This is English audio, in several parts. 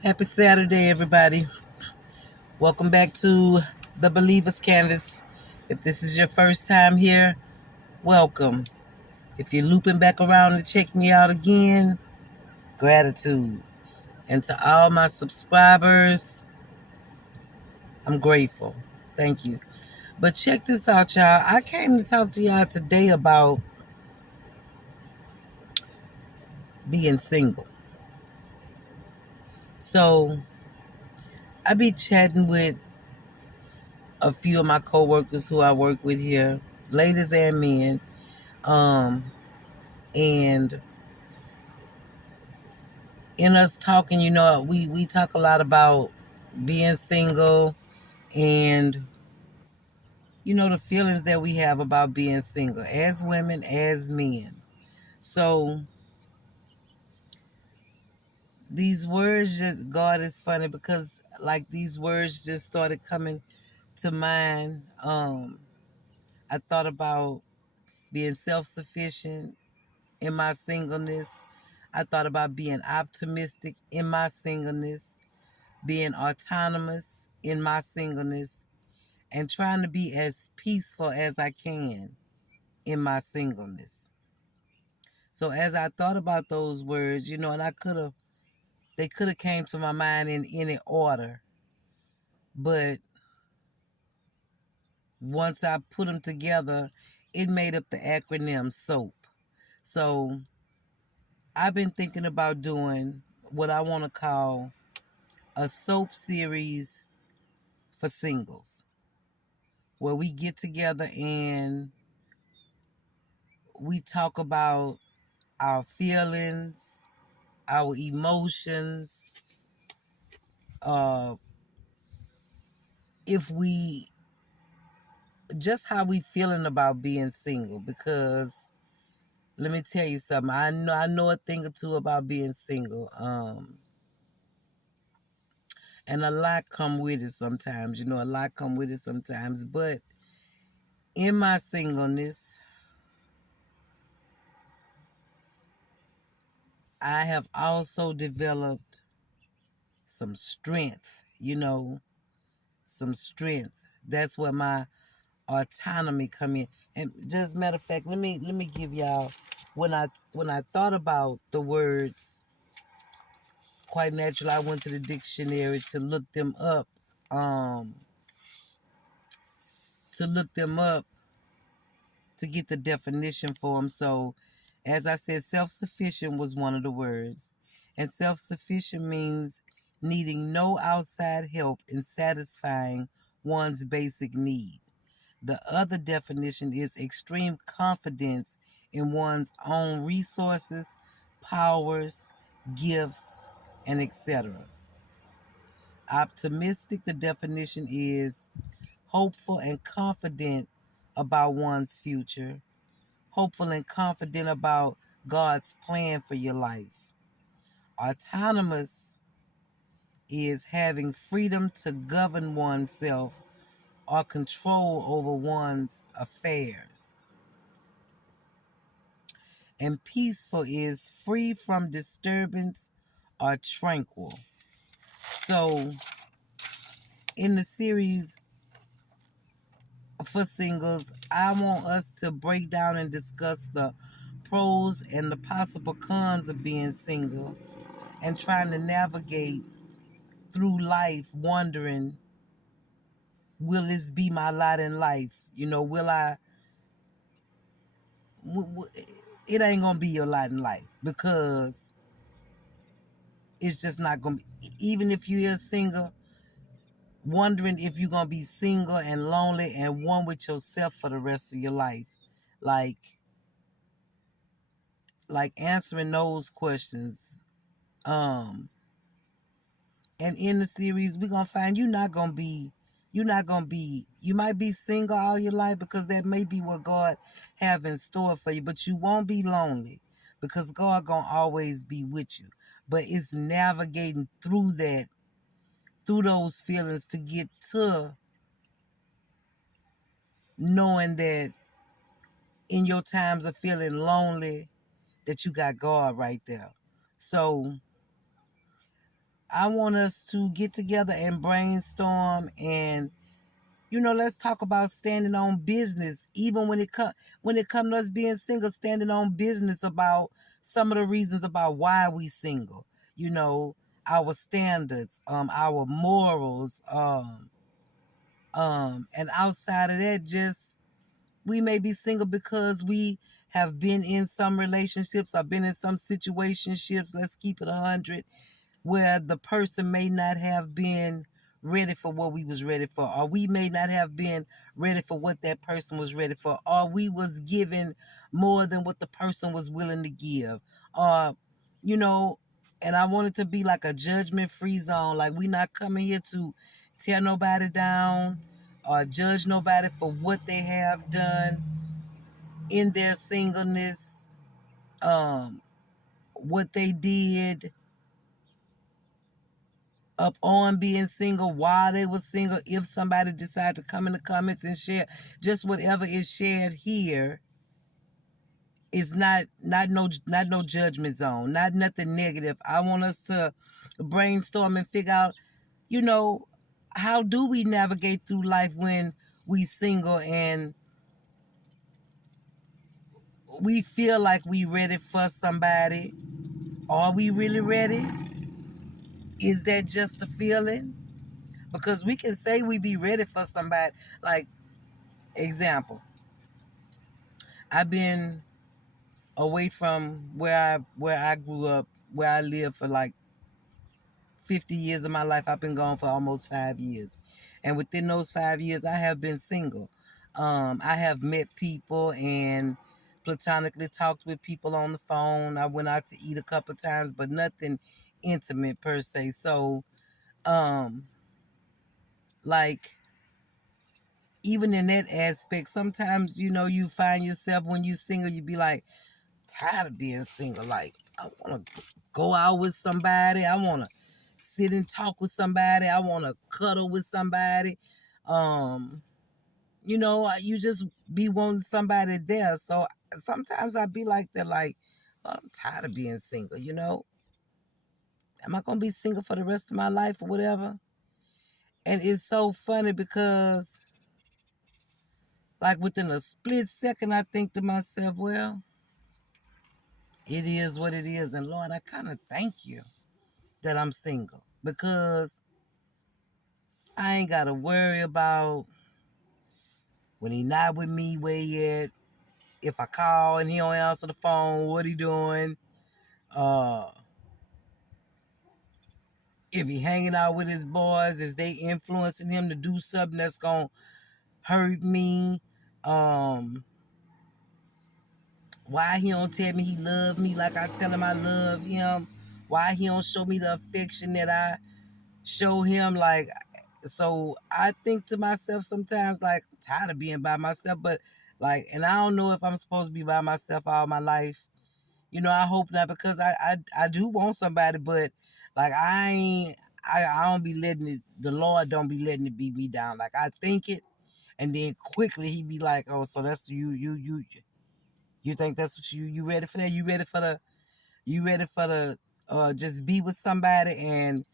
Happy Saturday, everybody. Welcome back to the Believer's Canvas. If this is your first time here, welcome. If you're looping back around to check me out again, gratitude. And to all my subscribers, I'm grateful. Thank you. But check this out, y'all. I came to talk to y'all today about being single. So I be chatting with a few of my coworkers who I work with here, ladies and men. Um, and in us talking, we talk a lot about being single and the feelings that we have about being single as women, as men. So these words just God is funny because like these words just started coming to mind. I thought about being self-sufficient in my singleness. I thought about being optimistic in my singleness, being autonomous in my singleness, and trying to be as peaceful as I can in my singleness. So as I thought about those words, and they could have came to my mind in any order, but once I put them together, it made up the acronym SOAP. So I've been thinking about doing what I want to call a soap series for singles, where we get together and we talk about our feelings, our emotions, uh, if we just how we feeling about being single. Because let me tell you something, I know a thing or two about being single, and a lot come with it sometimes. A lot come with it sometimes. But in my singleness, I have also developed some strength. Some strength. That's where my autonomy come in. And just matter of fact, let me give y'all when I thought about the words, quite naturally I went to the dictionary to look them up. Um to look them up to get the definition for them. So as I said, self-sufficient was one of the words. And self-sufficient means needing no outside help in satisfying one's basic need. The other definition is extreme confidence in one's own resources, powers, gifts, and etc. Optimistic, the definition is hopeful and confident about one's future, hopeful and confident about God's plan for your life. Autonomous is having freedom to govern oneself or control over one's affairs. And peaceful is free from disturbance or tranquil. So, in the series for singles, I want us to break down and discuss the pros and the possible cons of being single and trying to navigate through life wondering, will this be my lot in life? Will I, it ain't gonna be your lot in life because it's just not gonna be, even if you is single, wondering if you're gonna be single and lonely and one with yourself for the rest of your life. Like like answering those questions. Um and in the series we're gonna find you might be single all your life because that may be what God have in store for you, but you won't be lonely because God gonna always be with you. But it's navigating through those feelings to get to knowing that in your times of feeling lonely, that you got God right there. So I want us to get together and brainstorm, and let's talk about standing on business. Even when it comes to us being single, standing on business about some of the reasons about why we single. Our standards, our morals, and outside of that, just we may be single because we have been in some relationships or been in some situationships. Let's keep it 100, where the person may not have been ready for what we was ready for, or we may not have been ready for what that person was ready for, or we was given more than what the person was willing to give, or you know and I want it to be like a judgment free zone. Like, we not coming here to tear nobody down or judge nobody for what they have done in their singleness, what they did up on being single, while they were single. If somebody decided to come in the comments and share, just whatever is shared here is not no judgment zone, not nothing negative. I want us to brainstorm and figure out, how do we navigate through life when we single and we feel like we ready for somebody. Are we really ready? Is that just a feeling? Because we can say we be ready for somebody. Like, example, I've been away from where I grew up, where I lived for like 50 years of my life. I've been gone for almost 5 years. And within those 5 years, I have been single. I have met people and platonically talked with people on the phone. I went out to eat a couple times, but nothing intimate per se. So, like, even in that aspect, sometimes, you find yourself when you single, you be like, tired of being single. Like, I want to go out with somebody. I want to sit and talk with somebody. I want to cuddle with somebody. You just be wanting somebody there. So sometimes I be like that, like, "Oh, I'm tired of being single, Am I going to be single for the rest of my life or whatever?" And it's so funny because, like, within a split second, I think to myself, well, it is what it is. And Lord, I kind of thank you that I'm single, because I ain't got to worry about when he not with me, where he at. If I call and he don't answer the phone, what he doing? Uh, if he hanging out with his boys, is they influencing him to do something that's gonna hurt me? Why he don't tell me he love me like I tell him I love him? Why he don't show me the affection that I show him? Like, so I think to myself sometimes, like, I'm tired of being by myself, but like, and I don't know if I'm supposed to be by myself all my life. I hope not, because I do want somebody, but like, I don't be letting it, the Lord don't be letting it beat me down. Like, I think it, and then quickly he be like, "Oh, so that's you think that's what you ready for that? You ready for the just be with somebody and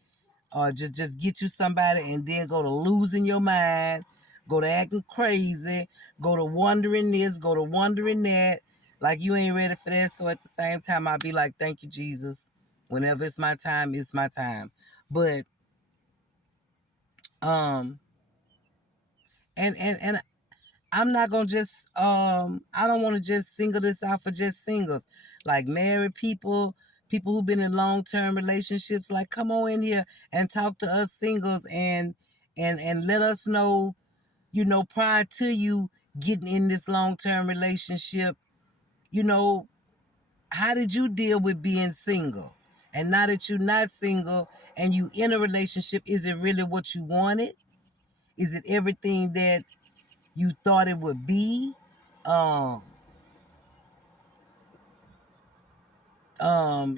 just get you somebody, and then go to losing your mind, go to acting crazy, go to wondering this, go to wondering that, like you ain't ready for that." So at the same time, I'll be like, "Thank you, Jesus. Whenever it's my time, it's my time." But um, and I'm not gonna just I don't want to just single this out for just singles, like married people, people who've been in long-term relationships. Like, come on in here and talk to us singles, and let us know, prior to you getting in this long-term relationship, you know, how did you deal with being single? And now that you're not single and you in a relationship, is it really what you wanted? Is it everything that you thought it would be? Um,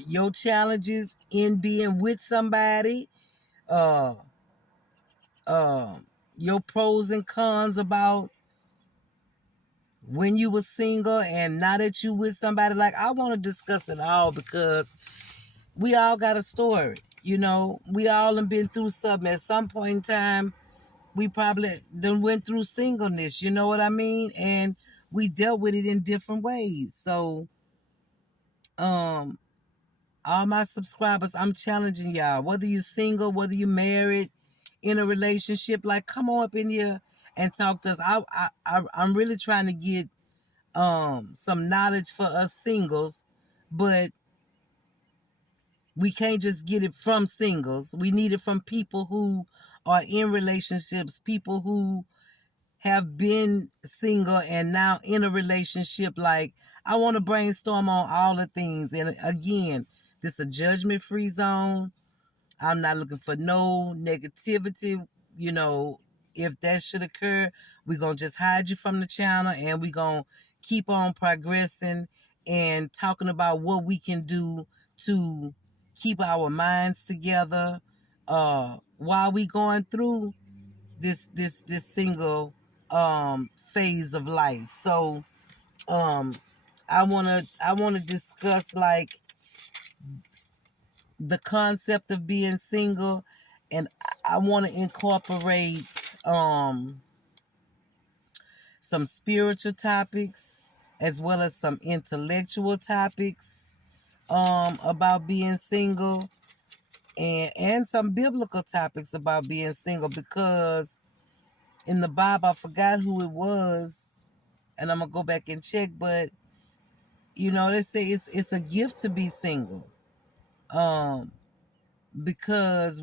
your challenges in being with somebody, uh, your pros and cons about when you were single and now that you with somebody. Like, I want to discuss it all, because we all got a story. We all have been through something at some point in time. We probably done went through singleness, you know what I mean? And we dealt with it in different ways. So, um, all my subscribers, I'm challenging y'all, whether you're single, whether you're married, in a relationship, like come on up in here and talk to us. I'm really trying to get some knowledge for us singles, but we can't just get it from singles. We need it from people who are in relationships, people who have been single and now in a relationship. Like, I want to brainstorm on all the things. And again, this is a judgment-free zone. I'm not looking for no negativity. If that should occur, we're going to just hide you from the channel, and we're going to keep on progressing and talking about what we can do to keep our minds together while we going through this single phase of life. So I want to discuss like the concept of being single, and I want to incorporate some spiritual topics as well as some intellectual topics about being single, and some biblical topics about being single, because in the Bible, I forgot who it was, and I'm gonna go back and check, but they say it's a gift to be single, because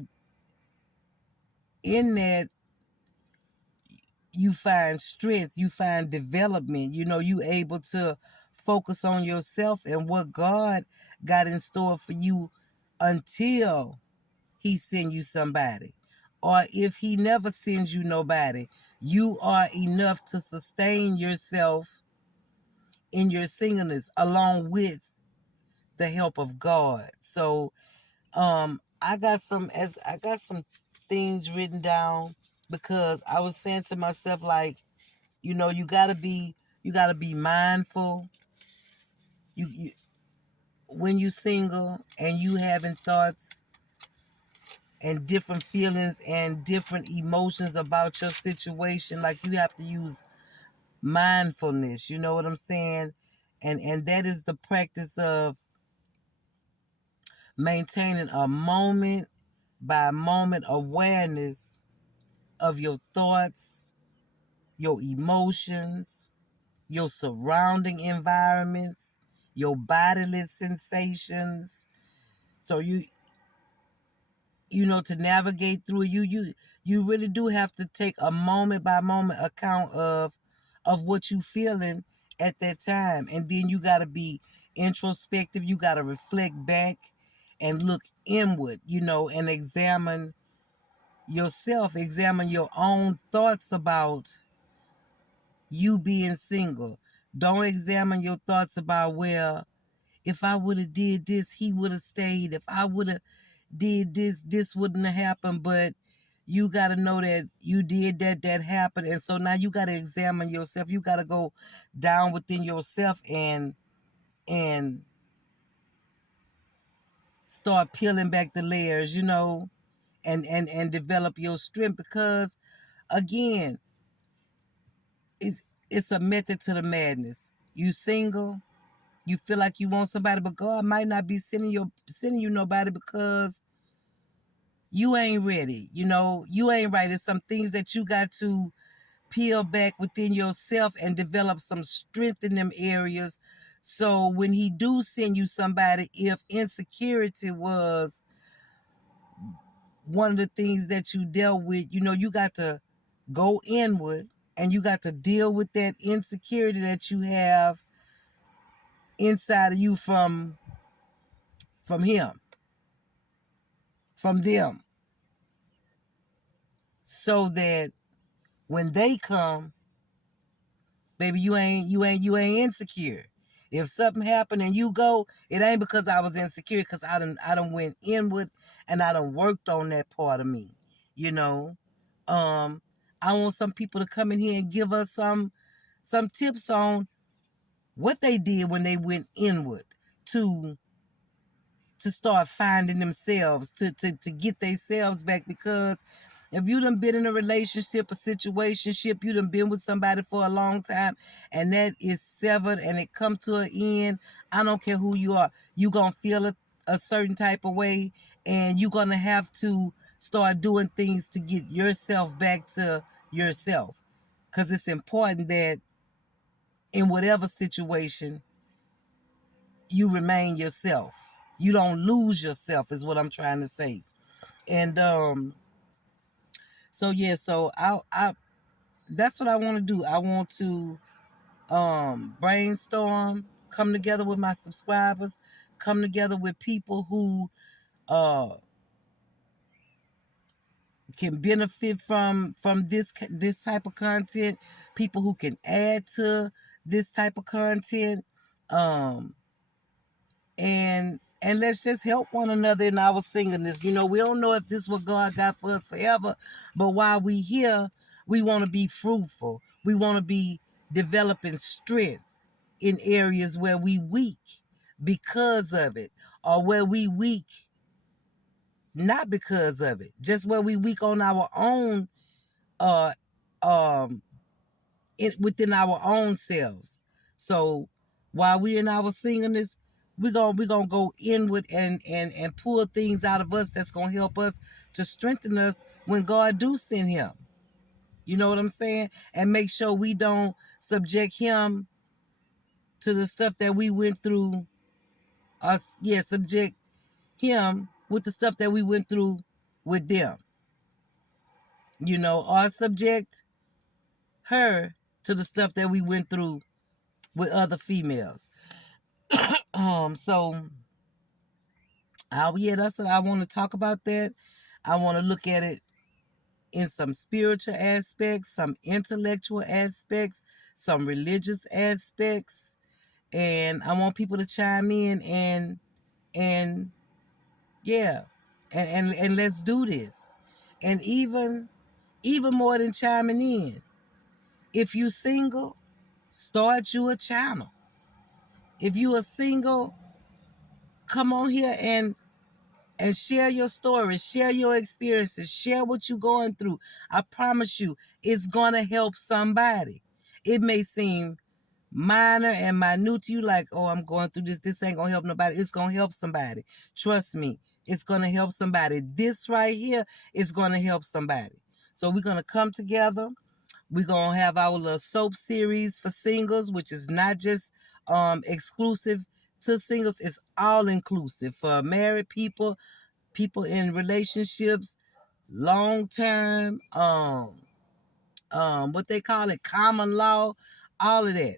in that you find strength, you find development, you able to focus on yourself and what God got in store for you until he send you somebody. Or if he never sends you nobody, you are enough to sustain yourself in your singleness along with the help of God. So I got some things written down, because I was saying to myself, like, you gotta be mindful. You when you single and you having thoughts and different feelings and different emotions about your situation, like, you have to use mindfulness, you know what I'm saying? And that is the practice of maintaining a moment by moment awareness of your thoughts, your emotions, your surrounding environments, your bodily sensations. So to navigate through, you really do have to take a moment by moment account of what you feeling at that time. And then you got to be introspective. You got to reflect back and look inward, and examine yourself, examine your own thoughts about you being single. Don't examine your thoughts about, well, if I would have did this, he would have stayed. If I would have did this wouldn't have happened. But you got to know that you did that happened. And so now you got to examine yourself. You got to go down within yourself and start peeling back the layers, and develop your strength, because again, it's a method to the madness. You single, you feel like you want somebody, but God might not be sending you nobody, because you ain't ready. You ain't right. It's some things that you got to peel back within yourself and develop some strength in them areas. So when he do send you somebody, if insecurity was one of the things that you dealt with, you got to go inward, and you got to deal with that insecurity that you have inside of you from him, from them, so that when they come, baby, you ain't insecure. If something happened and you go, it ain't because I was insecure, because I done went inward, and I done worked on that part of me. You know, I want some people to come in here and give us some tips on what they did when they went inward to to start finding themselves, to get themselves back. Because if you done been in a relationship, a situationship, you done been with somebody for a long time, and that is severed and it come to an end, I don't care who you are, you gonna feel a certain type of way, and you gonna have to start doing things to get yourself back to yourself. Because it's important that in whatever situation, you remain yourself. You don't lose yourself, is what I'm trying to say. And so yeah, so I that's what I want to do. I want to brainstorm, come together with my subscribers, come together with people who uh can benefit from this type of content, people who can add to this type of content, um and let's just help one another in our singleness. We don't know if this is what God got for us forever, but while we here, we want to be fruitful. We want to be developing strength in areas where we weak because of it, or where we weak not because of it, just where we weak on our own, uh um within our own selves. So while we in our singleness, we gonna go inward and pull things out of us that's gonna help us to strengthen us when God do send him. You know what I'm saying? And make sure we don't subject him to the stuff that we went through. Us, yeah, subject him with the stuff that we went through with them. Or subject her to the stuff that we went through with other females. So yeah, that's what I want to talk about. That I want to look at it in some spiritual aspects, some intellectual aspects, some religious aspects, and I want people to chime in and yeah, and let's do this. And even more than chiming in, if you single, start you a channel. If you are single, come on here and share your stories, share your experiences, share what you're going through. I promise you, it's gonna help somebody. It may seem minor and minute to you, like, oh, I'm going through this. This ain't gonna help nobody. It's gonna help somebody. Trust me, it's gonna help somebody. This right here is gonna help somebody. So we're gonna come together. We're gonna have our little soap series for singles, which is not just exclusive to singles, it's all inclusive for married people, people in relationships, long term, what they call it, common law, all of that.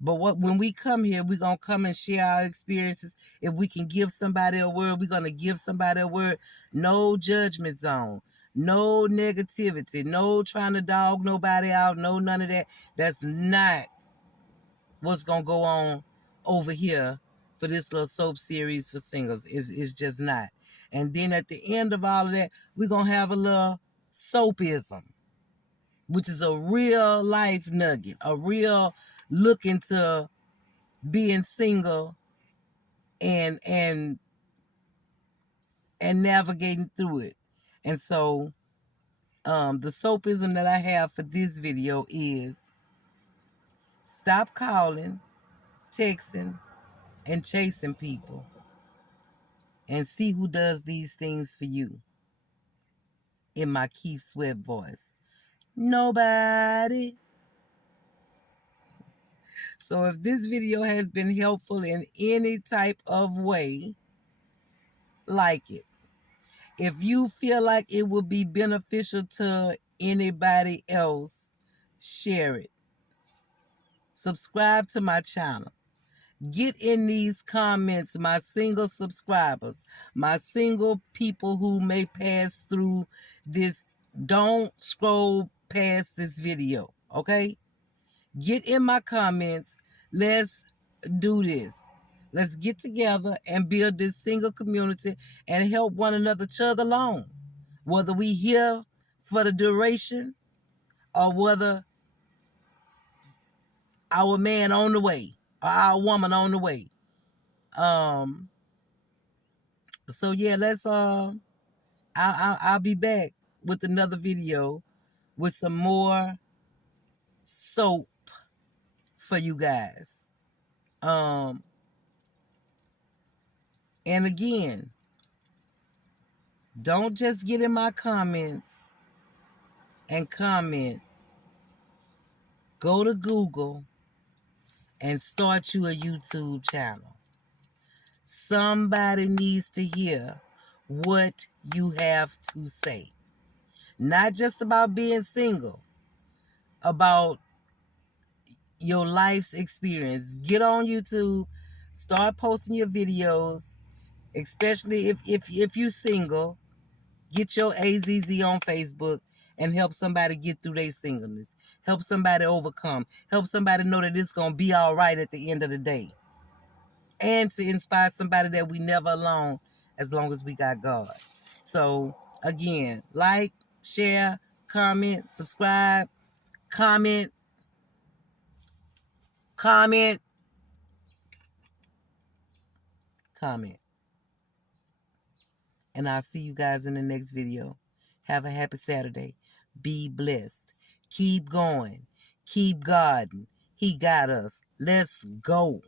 But when we come here, we're gonna come and share our experiences. If we can give somebody a word, we're gonna give somebody a word. No judgment zone, no negativity, no trying to dog nobody out, no none of that. That's not what's gonna go on over here for this little soap series for singles. It's just not. And then at the end of all of that, we're gonna have a little soapism, which is a real life nugget, a real look into being single and navigating through it. And so the soapism that I have for this video is: stop calling, texting, and chasing people, and see who does these things for you. In my Keith Sweat voice, nobody. So if this video has been helpful in any type of way, like it. If you feel like it would be beneficial to anybody else, share it. Subscribe to my channel. Get in these comments, my single subscribers, my single people who may pass through this. Don't scroll past this video, okay? Get in my comments. Let's do this. Let's get together and build this single community and help one another chug along. Whether we here for the duration or whether our man on the way or our woman on the way. Um, So yeah, let's I'll be back with another video with some more soap for you guys. Um and again, don't just get in my comments and comment. Go to Google and start you a YouTube channel. Somebody needs to hear what you have to say. Not just about being single, about your life's experience. Get on YouTube, start posting your videos, especially if you're single. Get your AZZ on Facebook and help somebody get through their singleness. Help somebody overcome. Help somebody know that it's going to be all right at the end of the day. And to inspire somebody that we never alone as long as we got God. So, again, like, share, comment, subscribe, comment, comment, comment. And I'll see you guys in the next video. Have a happy Saturday. Be blessed. Keep going. Keep guarding. He got us. Let's go.